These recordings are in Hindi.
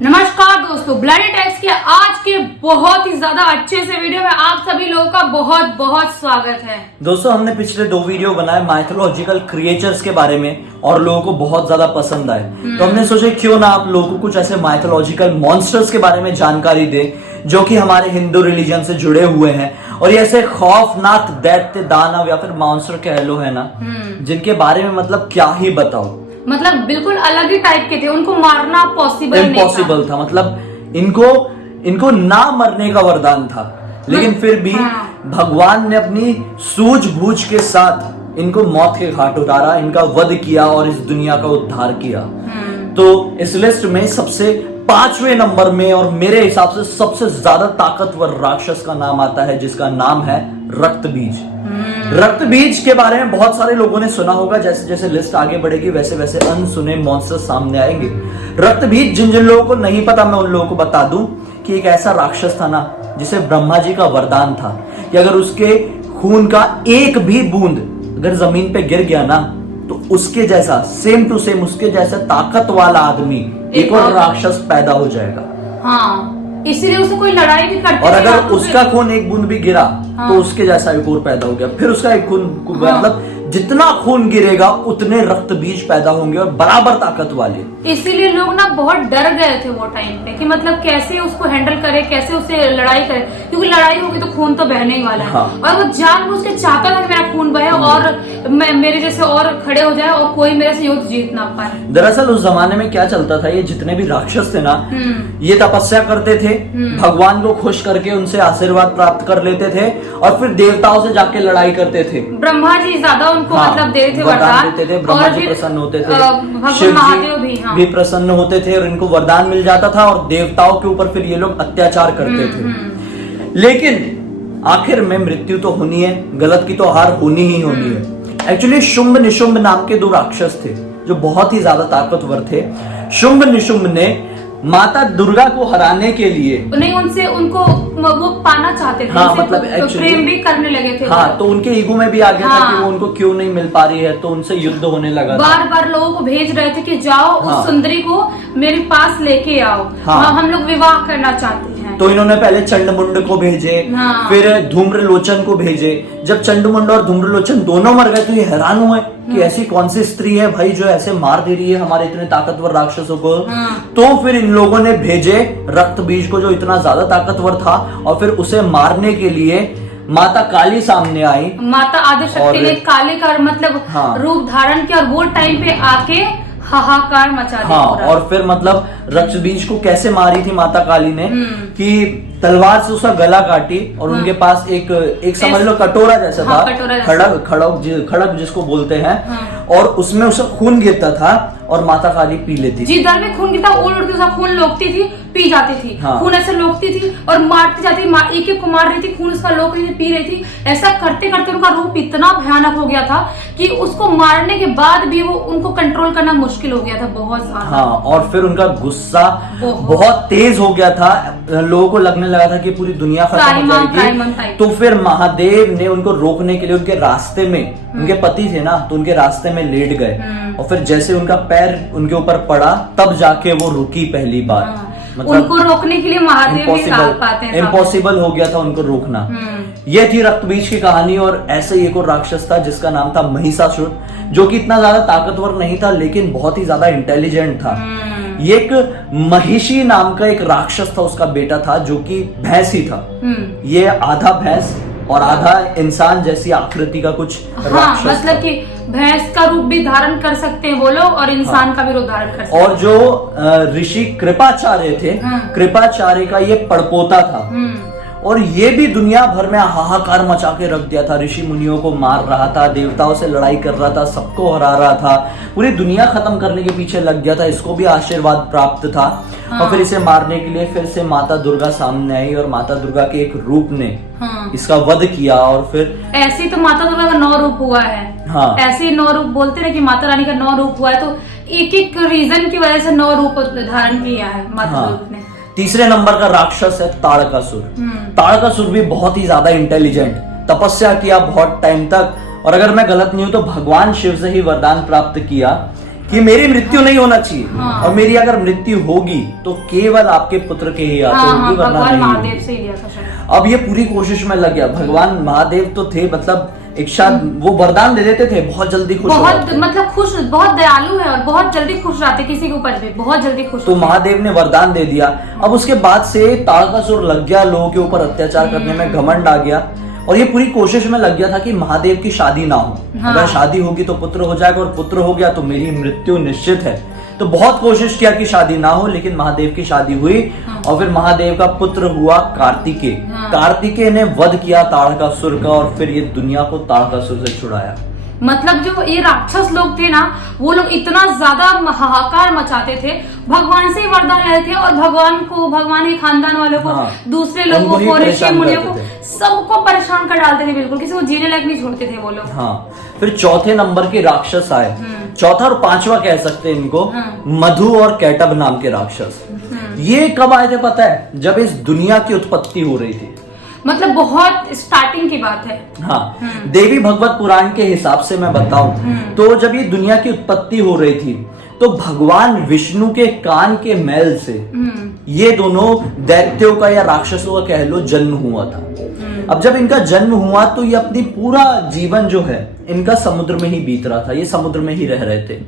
नमस्कार दोस्तों, ब्लडी टैक्स के आज के बहुत ही ज्यादा अच्छे से वीडियो में आप सभी लोगों का बहुत बहुत स्वागत है। दोस्तों, हमने पिछले 2 वीडियो बनाए माइथोलॉजिकल क्रिएचर्स के बारे में और लोगों को बहुत ज्यादा पसंद आए। तो हमने सोचा क्यों ना आप लोगों को कुछ ऐसे माइथोलॉजिकल मॉन्स्टर्स के बारे में जानकारी दे जो कि हमारे हिंदू रिलीजन से जुड़े हुए हैं और ये ऐसे खौफनाक दैत्य दानव या फिर मॉन्स्टर कह लो है ना, जिनके बारे में मतलब क्या ही बताओ, मतलब बिल्कुल अलग ही टाइप के थे। उनको मारना इम्पॉसिबल था। मतलब इनको ना मरने का वरदान था, लेकिन फिर भी भगवान ने अपनी सूझबूझ के साथ इनको मौत के घाट उतारा, इनका वध किया और इस दुनिया का उद्धार किया। तो इस लिस्ट में सबसे 5वें नंबर में और मेरे हिसाब से सबसे ज्यादा ताकतवर राक्षस का नाम आता है, जिसका नाम है रक्तबीज। रक्तबीज के बारे में बहुत सारे लोगों ने सुना होगा। जैसे जैसे लिस्ट आगे बढ़ेगी वैसे वैसे अनसुने मॉन्स्टर सामने आएंगे। रक्तबीज जिन जिन लोगों को नहीं पता, मैं उन लोगों को बता दूं कि एक ऐसा राक्षस था ना, जिसे ब्रह्मा जी का वरदान था कि अगर उसके खून का एक भी बूंद अगर जमीन पे गिर गया ना, तो उसके जैसा सेम टू सेम उसके जैसा ताकत वाला आदमी एक और राक्षस पैदा हो जाएगा। हाँ, इसीलिए उसे कोई लड़ाई भी करते और अगर उसका खून एक बूंद भी गिरा तो उसके जैसा एक और पैदा हो गया, फिर उसका एक खून मतलब जितना खून गिरेगा उतने रक्त बीज पैदा होंगे और बराबर ताकत वाले। इसीलिए लोग ना बहुत डर गए थे वो टाइम पे कि मतलब कैसे उसको हैंडल करे, कैसे उसे लड़ाई करे, क्योंकि लड़ाई होगी तो खून तो बहने ही वाला है। और वो जानबूझ के चाहता था कि मेरा खून बहे और मेरे जैसे और खड़े हो जाए और कोई मेरे से युद्ध जीत ना पाए। दरअसल उस जमाने में क्या चलता था, ये जितने भी राक्षस थे ना, ये तपस्या करते थे, भगवान को खुश करके उनसे आशीर्वाद प्राप्त कर लेते थे और फिर देवताओं से जाके लड़ाई करते थे। ब्रह्मा जी ज्यादा उनको मतलब दे थे वरदान देते थे, ब्रह्मा जी प्रसन्न होते थे, भगवान महादेव भी प्रसन्न होते थे और इनको वरदान मिल जाता था और देवताओं के ऊपर फिर ये लोग अत्याचार करते थे। लेकिन आखिर में मृत्यु तो होनी है, गलत की तो हार होनी ही होनी है। एक्चुअली शुंभ निशुंभ नाम के 2 राक्षस थे जो बहुत ही ज्यादा ताकतवर थे। शुंभ निशुंभ ने माता दुर्गा को हराने के लिए नहीं, उनसे उनको वो पाना चाहते थे। हाँ, मतलब प्रेम भी करने लगे थे। हाँ, तो उनके ईगो में भी आ गया था कि वो उनको क्यों नहीं मिल पा रही है, तो उनसे युद्ध होने लगा। बार बार लोगों को भेज रहे थे कि जाओ उस सुंदरी को मेरे पास लेके आओ, हम लोग विवाह करना चाहते हैं। तो इन्होंने पहले चंडमुंड को भेजे, फिर धूम्रलोचन को भेजे। जब चंडमुंड और धूम्रलोचन दोनों मर गए तो ये हैरान हुए कि ऐसी कौन सी स्त्री है भाई जो ऐसे मार दे रही है हमारे इतने ताकतवर राक्षसों को। तो फिर इन लोगों ने भेजे रक्तबीज को जो इतना ज्यादा ताकतवर था, और फिर उसे मारने के लिए माता काली सामने आई। माता आदिशक्ति ने काली का मतलब रूप धारण किया और वो टाइम पे आके हाहाकार मचा दिया। और फिर मतलब रक्तबीज को कैसे मारी थी माता काली ने कि तलवार से उसका गला काटी और उनके पास एक समझ लो कटोरा जैसा था, खड़ग जिसको बोलते हैं, और उसमें उसका खून गिरता था और माता काली पी लेती थी। जी, दर में खून गिरता, उड़ उड़ उसका खून लोकती थी, पी जाती थी। खून ऐसे लोकती थी और मारती जाती थी, एक एक को मार रही थी, खून उसका लोक रही थी, पी रही थी। ऐसा करते करते उनका रूप इतना भयानक हो गया था कि उसको मारने के बाद भी वो उनको कंट्रोल करना मुश्किल हो गया था बहुत ज्यादा। हाँ, और फिर उनका गुस्सा बहुत तेज हो गया था, लोगों को लगने लगा था कि पूरी दुनिया खत्म हो जाएगी। तो फिर महादेव ने उनको रोकने के लिए उनके रास्ते में, उनके पति थे ना, तो उनके रास्ते में लेट गए और फिर जैसे उनका पैर उनके ऊपर पड़ा तब जाके वो रुकी पहली बार। मतलब उनको रोकने के लिए महादेव भी राह पाते हैं। इम्पॉसिबल हो गया था उनको रोकना। ये थी रक्तबीज की कहानी। और ऐसे ही एक और राक्षस था जिसका नाम था महिषासुर, जो कि इतना ज्यादा ताकतवर नहीं था लेकिन बहुत ही ज्यादा इंटेलिजेंट था। ये एक महिषी नाम का एक राक्षस था, उसका बेटा था जो कि भैंस ही था। ये आधा भैंस और आधा इंसान जैसी आकृति का कुछ राक्षस मतलब कि भैंस का रूप भी धारण कर सकते हैं वो लोग और इंसान का भी रूप धारण कर सकते हैं। और जो ऋषि कृपाचार्य थे, कृपाचार्य का ये पड़पोता था और ये भी दुनिया भर में हाहाकार मचा के रख दिया था। ऋषि मुनियों को मार रहा था, देवताओं से लड़ाई कर रहा था, सबको हरा रहा था, पूरी दुनिया खत्म करने के पीछे लग गया था। इसको भी आशीर्वाद प्राप्त था। और फिर इसे मारने के लिए फिर से माता दुर्गा सामने आई और माता दुर्गा के एक रूप ने इसका वध किया। और फिर ऐसे तो माता दुर्गा का 9 रूप हुआ है। ऐसे 9 रूप बोलते ना कि माता रानी का 9 रूप हुआ है, तो एक एक रीजन की वजह से 9 रूप धारण किया है माता दुर्गा ने। तीसरे नंबर का राक्षस है ताड़कासुर। ताड़कासुर भी बहुत ही ज्यादा इंटेलिजेंट, तपस्या किया बहुत टाइम तक, और अगर मैं गलत नहीं हूं तो भगवान शिव से ही वरदान प्राप्त किया कि मेरी मृत्यु नहीं होना चाहिए, हाँ। और मेरी अगर मृत्यु होगी तो केवल आपके पुत्र के ही हाथ हाँ, होगी, वरना भगवान नहीं महादेव होगी। से ही लिया था शायद। अब ये पूरी कोशिश में लग गया। भगवान महादेव तो थे, मतलब एक शायद वो वरदान दे देते थे, बहुत जल्दी खुश हो बहुत जाते थे। मतलब खुश, बहुत दयालु है और बहुत जल्दी खुश रहते किसी के ऊपर भी, बहुत जल्दी खुश तो होते। महादेव ने वरदान दे दिया। अब उसके बाद से तारकासुर लग गया लोगों के ऊपर अत्याचार करने में, घमंड आ गया, और ये पूरी कोशिश में लग गया था कि महादेव की शादी ना हो। हाँ। अगर शादी होगी तो पुत्र हो जाएगा, और पुत्र हो गया तो मेरी मृत्यु निश्चित है। तो बहुत कोशिश किया कि शादी ना हो, लेकिन महादेव की शादी हुई। हाँ। और फिर महादेव का पुत्र हुआ कार्तिकेय। हाँ। कार्तिकेय ने वध किया तारकासुर का, और फिर ये दुनिया को तारकासुर से छुड़ाया। मतलब जो ये राक्षस लोग थे ना, वो लोग इतना ज्यादा हाहाकार मचाते थे, भगवान से ही वरदान लेते थे, और भगवान को, भगवान के खानदान वालों को, हाँ। दूसरे उनको लोगों ही को, ऋषि परेशान मुनियों को, करते थे। सबको परेशान कर डालते थे बिल्कुल, किसी को जीने लायक नहीं छोड़ते थे वो लोग। हाँ, फिर चौथे नंबर के राक्षस आए। चौथा और पांचवा कह सकते हैं इनको, मधु और कैटब नाम के राक्षस। ये कब आए थे पता है? जब इस दुनिया की उत्पत्ति हो रही थी, मतलब बहुत स्टार्टिंग की बात है। हाँ। देवी भगवत पुराण के हिसाब से मैं बताऊं तो जब ये दुनिया की उत्पत्ति हो रही थी, तो भगवान विष्णु के कान के मैल से ये दोनों दैत्यों का या राक्षसों का कह लो जन्म हुआ था। अब जब इनका जन्म हुआ तो ये अपनी पूरा जीवन जो है इनका समुद्र में ही बीत रहा था, ये समुद्र में ही रह रहे थे।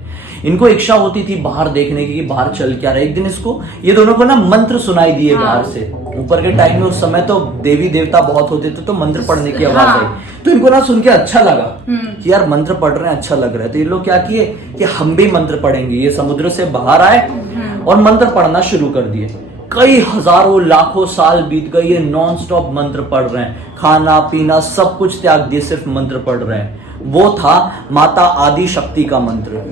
इनको इच्छा होती थी बाहर देखने की कि बाहर चल क्या रहा है। एक दिन इसको, ये दोनों को ना मंत्र सुनाई दिए बाहर से। ऊपर के टाइम में उस समय तो देवी देवता बहुत होते थे, तो मंत्र पढ़ने की आवाज आई, तो इनको ना सुन के अच्छा लगा कि यार मंत्र पढ़ रहे हैं, अच्छा लग रहा है। तो ये लोग क्या किए कि हम भी मंत्र पढ़ेंगे। ये समुद्र से बाहर आए और मंत्र पढ़ना शुरू कर दिए। कई हजारों लाखों साल बीत गए, ये नॉन स्टॉप मंत्र पढ़ रहे हैं, खाना पीना सब कुछ त्याग दिए, सिर्फ मंत्र पढ़ रहे हैं। वो था माता आदि शक्ति का मंत्र,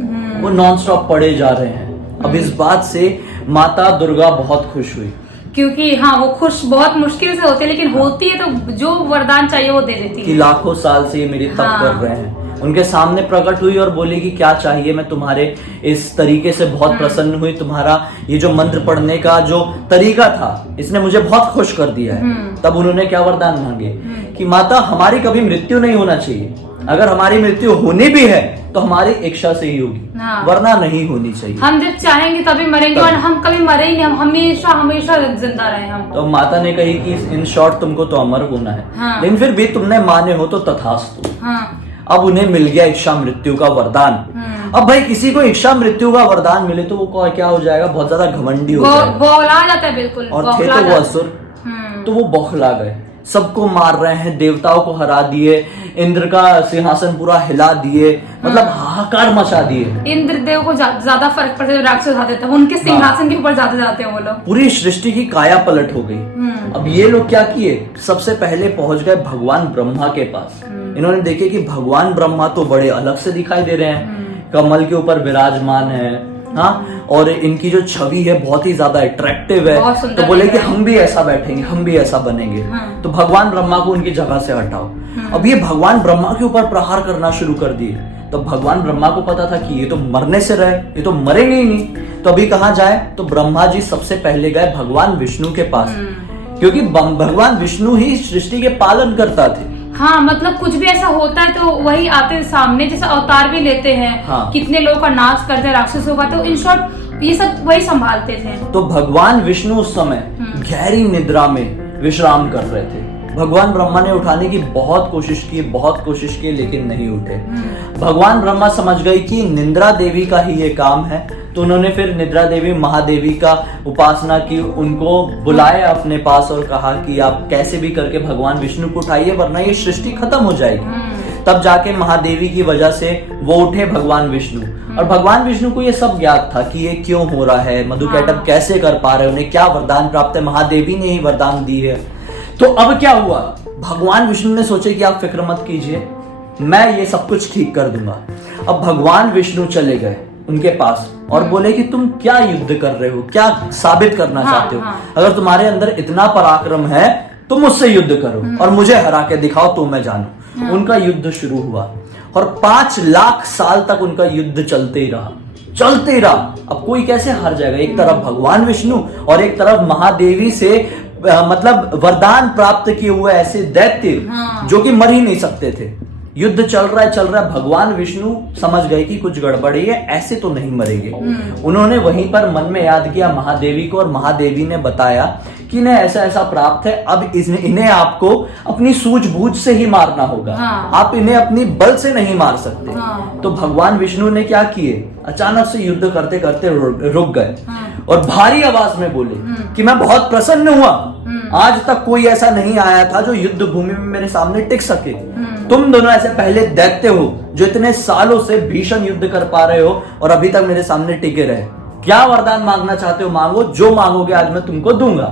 वो नॉन स्टॉप पढ़े जा रहे हैं। अब इस बात से माता दुर्गा बहुत खुश हुई, क्योंकि हाँ, वो खुश बहुत मुश्किल से होते, लेकिन होती है तो जो वरदान चाहिए वो दे देती कि है। लाखों साल से ये मेरी तप हाँ। कर रहे हैं। उनके सामने प्रकट हुई और बोली कि क्या चाहिए, मैं तुम्हारे इस तरीके से बहुत प्रसन्न हुई, तुम्हारा ये जो मंत्र पढ़ने का जो तरीका था इसने मुझे बहुत खुश कर दिया है। तब उन्होंने क्या वरदान मांगे कि माता हमारी कभी मृत्यु नहीं होना चाहिए, अगर हमारी मृत्यु होनी भी है तो हमारी इच्छा से ही होगी, हाँ। वरना नहीं होनी चाहिए। हम जब चाहेंगे तभी मरेंगे, और हम कभी मरे ही नहीं, हम हमेशा हमेशा जिंदा रहे हम। तो माता ने कही कि इन शॉर्ट तुमको तो अमर होना है, हाँ। लेकिन फिर भी तुमने माने हो तो तथास्तु। हाँ। अब उन्हें मिल गया इच्छा मृत्यु का वरदान। अब भाई किसी को इच्छा मृत्यु का वरदान मिले तो वो क्या हो जाएगा, बहुत ज्यादा घमंडी हो जाएगा। बौखला जाता है बिल्कुल। और थे तो वो असुर, तो वो बौखला गए, सबको मार रहे हैं, देवताओं को हरा दिए, इंद्र का सिंहासन पूरा हिला दिए, मतलब हाहाकार मचा दिए। इंद्र देव को ज्यादा फर्क पड़ता है, राक्षस आते थे उनके सिंहासन के ऊपर ज्यादा जाते हैं वो लोग। पूरी सृष्टि की काया पलट हो गई। अब ये लोग क्या किए, सबसे पहले पहुंच गए भगवान ब्रह्मा के पास। इन्होंने देखे कि भगवान ब्रह्मा तो बड़े अलग से दिखाई दे रहे हैं, कमल के ऊपर विराजमान है, हाँ, और इनकी जो छवि है बहुत ही ज्यादा अट्रैक्टिव है। तो बोले कि हम भी ऐसा बैठेंगे, हम भी ऐसा बनेंगे। तो भगवान ब्रह्मा को उनकी जगह से हटाओ। अब ये भगवान ब्रह्मा के ऊपर प्रहार करना शुरू कर दिए। तो भगवान ब्रह्मा को पता था कि ये तो मरने से रहे, ये तो मरेंगे ही नहीं, तो अभी कहाँ जाए। तो ब्रह्मा जी सबसे पहले गए भगवान विष्णु के पास, क्योंकि भगवान विष्णु ही सृष्टि के पालन करता थे। हाँ, मतलब कुछ भी ऐसा होता है तो वही आते सामने, जैसे अवतार भी लेते हैं। हाँ। कितने लोगों का नाश करते हैं राक्षसों का, तो इन शॉर्ट ये सब वही संभालते थे। तो भगवान विष्णु उस समय गहरी निद्रा में विश्राम कर रहे थे। भगवान ब्रह्मा ने उठाने की बहुत कोशिश की, लेकिन नहीं उठे। भगवान ब्रह्मा समझ गए कि निद्रा देवी का ही ये काम है, तो उन्होंने फिर निद्रा देवी महादेवी का उपासना की, उनको बुलाया अपने पास और कहा कि आप कैसे भी करके भगवान विष्णु को उठाइए, वरना ये सृष्टि खत्म हो जाएगी। तब जाके महादेवी की वजह से वो उठे भगवान विष्णु, और भगवान विष्णु को ये सब ज्ञात था कि ये क्यों हो रहा है, मधु कैटब कैसे कर पा रहे हैं, उन्हें क्या वरदान प्राप्त है, महादेवी ने ही वरदान दी है। तो अब क्या हुआ, भगवान विष्णु ने सोचे कि आप फिक्र मत कीजिए, मैं ये सब कुछ ठीक कर दूंगा। अब भगवान विष्णु चले गए उनके पास और बोले कि तुम क्या युद्ध कर रहे हो, क्या साबित करना चाहते हो? अगर तुम्हारे अंदर इतना पराक्रम है तो मुझसे युद्ध करो और मुझे हरा के दिखाओ तो मैं जानूं। उनका युद्ध शुरू हुआ और 5 लाख साल तक उनका युद्ध चलते ही रहा। अब कोई कैसे हार जाएगा? एक तरफ भगवान विष्णु और एक तरफ महादेवी से मतलब वरदान प्राप्त किए हुए ऐसे दैत्य जो कि मर ही नहीं सकते थे। युद्ध चल रहा है, भगवान विष्णु समझ गए कि कुछ गड़बड़ी है, ऐसे तो नहीं मरेंगे। उन्होंने वहीं पर मन में याद किया महादेवी को, और महादेवी ने बताया कि इन्हें ऐसा ऐसा प्राप्त है, अब इन्हें आपको अपनी सूझबूझ से ही मारना होगा। आप इन्हें अपनी बल से नहीं मार सकते। तो भगवान विष्णु ने क्या किए, अचानक से युद्ध करते करते रुक गए और भारी आवाज में बोले कि मैं बहुत प्रसन्न हुआ, आज तक कोई ऐसा नहीं आया था जो युद्ध भूमि में मेरे सामने टिक सके। तुम दोनों ऐसे पहले दैत्य हो जो इतने सालों से भीषण युद्ध कर पा रहे हो और अभी तक मेरे सामने टिके रहे। क्या वरदान मांगना चाहते हो मांगो, जो मांगोगे आज मैं तुमको दूंगा।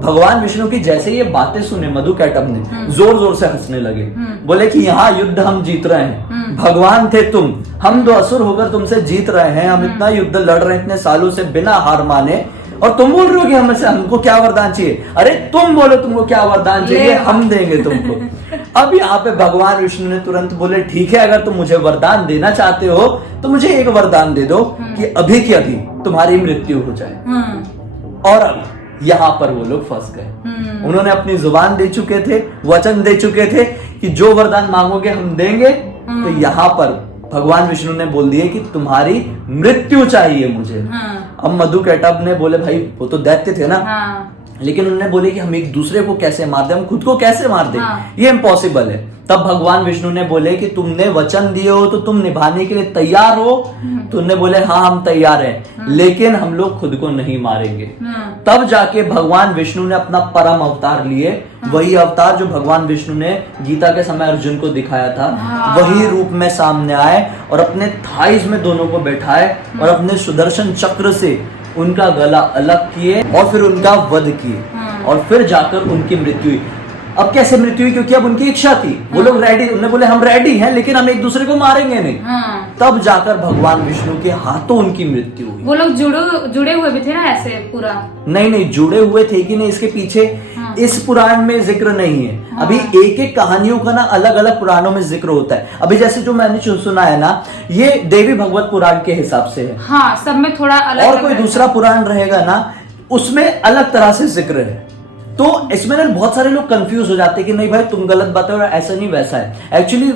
भगवान विष्णु की जैसे ये बातें सुने मधुकैटभ ने जोर जोर से हंसने लगे, बोले कि यहाँ युद्ध हम जीत रहे हैं, भगवान थे तुम, हम दो असुर होकर तुमसे जीत रहे हैं, हम इतना युद्ध लड़ रहे हैं इतने सालों से बिना हार माने, और तुम बोल रहे हो कि हमको क्या वरदान चाहिए। अरे तुम बोलो तुमको क्या वरदान चाहिए, हम देंगे तुमको। अब यहाँ पे भगवान विष्णु ने तुरंत बोले ठीक है, अगर तुम मुझे वरदान देना चाहते हो तो मुझे एक वरदान दे दो कि अभी की अभी तुम्हारी मृत्यु हो जाए। और अब यहाँ पर वो लोग फंस गए। उन्होंने अपनी जुबान दे चुके थे, वचन दे चुके थे कि जो वरदान मांगोगे हम देंगे। तो यहाँ पर भगवान विष्णु ने बोल दिए कि तुम्हारी मृत्यु चाहिए मुझे। अब मधुकैटभ ने बोले भाई वो तो दैत्य थे ना, लेकिन उन्होंने बोले कि हम एक दूसरे को कैसे मार दे, हम खुद को कैसे मार दे, ये इम्पॉसिबल है। तब भगवान विष्णु ने बोले कि तुमने वचन दिए हो तो तुम निभाने के लिए तैयार हो। तो उन्होंने बोले हाँ हम तैयार हैं, लेकिन हम लोग खुद को नहीं मारेंगे। तब जाके भगवान विष्णु ने अपना परम अवतार लिए, वही अवतार जो भगवान विष्णु ने गीता के समय अर्जुन को दिखाया था, वही रूप में सामने आए और अपने थाइज में दोनों को बैठाए और अपने सुदर्शन चक्र से उनका गला अलग किए और फिर उनका वध किए, और फिर जाकर उनकी मृत्यु हुई। अब कैसे मृत्यु हुई, क्योंकि अब उनकी इच्छा थी, वो लोग रेडी, उन्होंने बोले हम रेडी हैं लेकिन हम एक दूसरे को मारेंगे नहीं। तब जाकर भगवान विष्णु के हाथों उनकी मृत्यु हुई। वो लोग जुड़े हुए भी थे ना ऐसे पूरा? नहीं, जुड़े हुए थे कि नहीं इसके पीछे इस पुराण में जिक्र नहीं है। अभी एक एक कहानियों का ना अलग अलग पुराणों में जिक्र होता है। अभी जैसे जो मैंने सुना है ना, ये देवी भगवत पुराण के हिसाब से है। हाँ, सब में थोड़ा अलग। और कोई दूसरा पुराण रहेगा ना, उसमें अलग तरह से जिक्र है। तो इसमें ना बहुत सारे लोग कंफ्यूज हो जाते हैं कि नहीं भाई तुम गलत बात है, और ऐसा नहीं वैसा है। एक्चुअली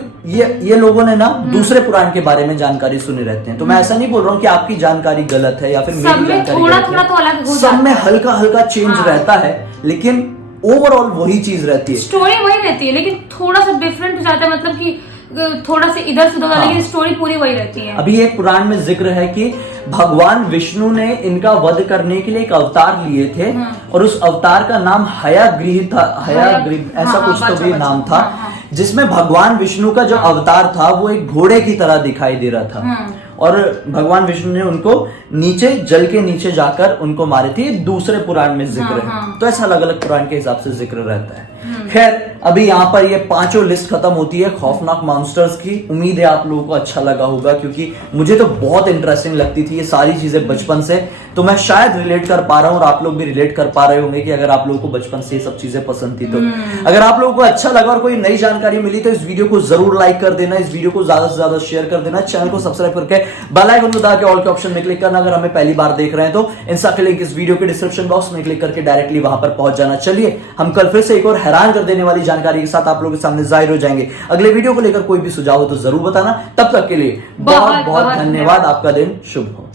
ये लोगों ने ना दूसरे पुराण के बारे में जानकारी सुने रहते हैं। तो मैं ऐसा नहीं बोल रहा हूँ कि आपकी जानकारी गलत है या फिर मेरी जानकारी थोड़ा थोड़ा तो अलग हो सब में हल्का हल्का चेंज रहता है, लेकिन ओवरऑल वही चीज रहती है, स्टोरी वही रहती है, लेकिन थोड़ा सा डिफरेंट हो जाता है, मतलब कि थोड़ा से इधर से उधर, लेकिन स्टोरी पूरी वही रहती है। अभी एक पुराण में जिक्र है कि भगवान विष्णु ने इनका वध करने के लिए एक अवतार लिए थे, और उस अवतार का नाम हयाग्रीव था, हयाग्रीव ऐसा कुछ तो भी नाम था, जिसमें भगवान विष्णु का जो अवतार था वो एक घोड़े की तरह दिखाई दे रहा था, और भगवान विष्णु ने उनको नीचे जल के नीचे जाकर उनको मारे थे। दूसरे पुराण में जिक्र है। तो ऐसा अलग अलग पुराण के हिसाब से जिक्र रहता है। खैर अभी यहाँ पर ये पांचों लिस्ट खत्म होती है खौफनाक मॉन्स्टर्स की। उम्मीद है आप लोगों को अच्छा लगा होगा, क्योंकि मुझे तो बहुत इंटरेस्टिंग लगती थी ये सारी चीजें बचपन से। तो मैं शायद रिलेट कर पा रहा हूँ और आप लोग भी रिलेट कर पा रहे होंगे कि अगर आप लोगों को बचपन से ये सब चीजें पसंद थी तो। अगर आप लोगों को अच्छा लगा और कोई नई जानकारी मिली तो इस वीडियो को जरूर लाइक कर देना, इस वीडियो को ज्यादा से ज्यादा शेयर कर देना, चैनल को सब्सक्राइब करके बेल आइकन को दबा के ऑल के ऑप्शन में क्लिक करना। अगर हमें पहली बार देख रहे हैं तो इंस्टा के लिंक इस वीडियो के डिस्क्रिप्शन बॉक्स में क्लिक करके डायरेक्टली वहां पर पहुंच जाना। चलिए हम कल फिर से एक और हैरान कर देने वाली जानकारी के साथ आप लोगों के सामने जाहिर हो जाएंगे। अगले वीडियो को लेकर कोई भी सुझाव हो तो जरूर बताना। तब तक के लिए बहुत बहुत धन्यवाद। आपका दिन शुभ हो।